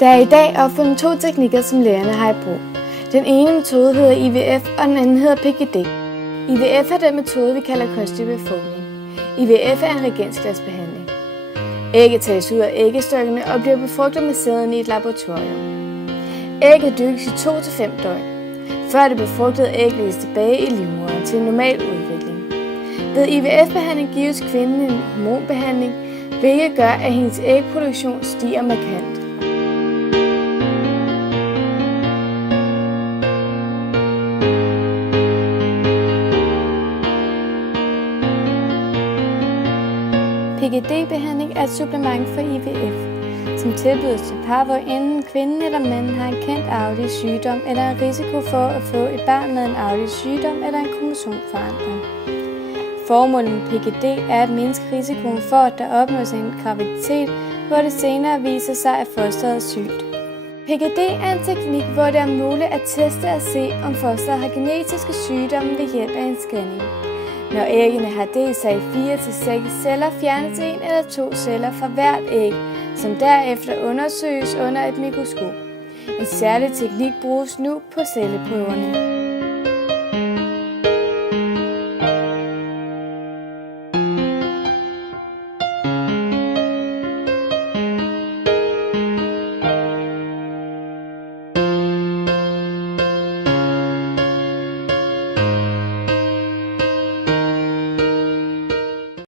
Der er i dag opfundet 2 teknikker, som lægerne har i brug. Den ene metode hedder IVF, og den anden hedder PGD. IVF er den metode, vi kalder kunstig befrugtning. IVF er en reagensglasbehandling. Ægget tages ud af æggestokkene og bliver befrugtet med sæden i et laboratorium. Ægget dyrkes i 2-5 døgn. Før det befrugtede æg lægges tilbage i livmoderen til en normal udvikling. Ved IVF-behandling gives kvinden en hormonbehandling, hvilket gør, at hendes ægproduktion stiger markant. PGD-behandling er et supplement for IVF, som tilbydes til par, hvor enten kvinden eller manden har en kendt arvelig sygdom eller en risiko for at få et barn med en arvelig sygdom eller en kromosomforandring. Formålet med PGD er at mindske risikoen for, at der opnås en graviditet, hvor det senere viser sig, at fosteret er sygt. PGD er en teknik, hvor det er muligt at teste og se, om fosteret har genetiske sygdomme ved hjælp af en scanning. Når æggene har delt sig i 4-6 celler, fjernes 1 eller 2 celler fra hvert æg, som derefter undersøges under et mikroskop. En særlig teknik bruges nu på celleprøverne.